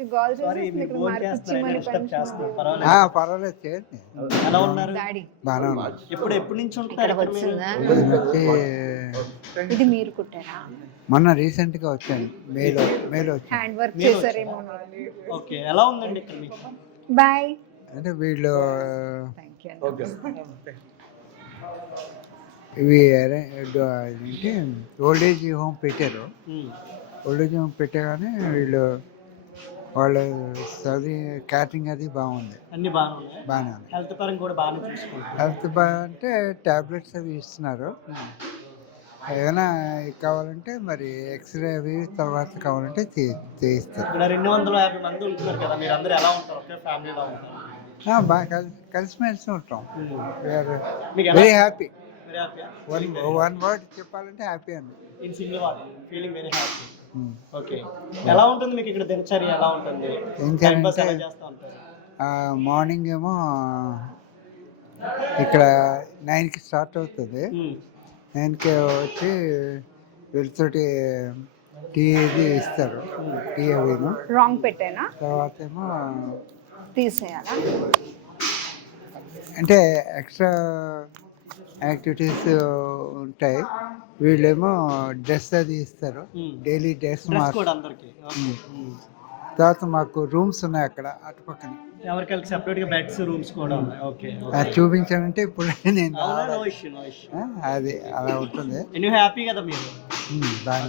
ఊరికి goal sorry చేసేసి మీరు ఇక్కడ ఫోన్ మార్క్ చేస్తున్నారని ఇచ్చిమని డిస్టర్బ్ పెన్షన్ చేస్తున్నాను. పర్వాలేదు. పర్వాలేదు చేయండి. ఎలా ఉన్నారు? డాడీ బాగానే ఉన్నాను. ఎప్పటి నుంచి ఉంటున్నారు ఇక్కడ ఇక్కడ మీరు? వచ్చిందా? నేను వచ్చి ఇది మీరు కుట్టారా? మొన్న రీసెంట్గా వచ్చాను, మేలో వచ్చాను. హ్యాండ్ వర్క్ మీరు చేశారేమో. ఓకే, ఎలా ఉందండి ఇక్కడ మీకు? బాయ్. అంటే వీళ్ళు థ్యాంక్ యూ. ఇవి ఏంటి ఓల్డ్ ఏజ్ హోమ్ పెట్టారు. ఓల్డ్ ఏజ్ హోమ్ పెట్టగానే వాళ్ళు చదివి క్యాటరింగ్ అది బాగుంది, అన్ని బాగున్నాయి. బాగానే ఉంది. హెల్త్ పరంగా కూడా బాగానే చూసుకుంటారు. హెల్త్ అంటే ట్యాబ్లెట్స్ అవి ఇస్తున్నారు. ఏదైనా కావాలంటే మరి ఎక్స్రే అవి తర్వాత కావాలంటే చేయిస్తారు. ఇక్కడ 250 మంది ఉంటున్నారు కదా, మీరు అందరూ ఎలా ఉంటారు? ఒకే ఫ్యామిలీలో ఉంటారు? బాగా కలిసిమెలిసి ఉంటాం. మీకు very happy. Very happy. One word చెప్పాలంటే హ్యాపీ అండి. In single word, feeling very happy. Okay, ఎలా ఉంటుంది మీకు ఇక్కడ దినచర్య? ఎలా ఉంటుంది? టైం పాస్ ఎలా చేస్తూ ఉంటారు? మార్నింగ్ ఏమో ఇక్కడ 9కి స్టార్ట్ అవుతుంది. 9కి వచ్చి వీళ్ళతోటి టీ ఇది ఇస్తారు, టీ అవిను. రాంగ్ పెట్టానా? తర్వాత ఏమో తీసేయాలా? అంటే ఎక్స్ట్రా యాక్టివిటీస్ ఉంటాయి. వీళ్ళేమో డ్రెస్ అది ఇస్తారు, డైలీ డ్రెస్ కూడా అందరికి. తర్వాత మాకు రూమ్స్ ఉన్నాయి అక్కడ అటుపక్కన. ఎవరికైనా సెపరేట్ గా బెడ్స్, రూమ్స్ కూడా ఉన్నాయి. ఓకే, అది చూపించానంటే ఇప్పుడు నేను నో ఇష్యూ. అది అలా ఉంటుంది. హ్యాపీ కదా మీరు? బాగా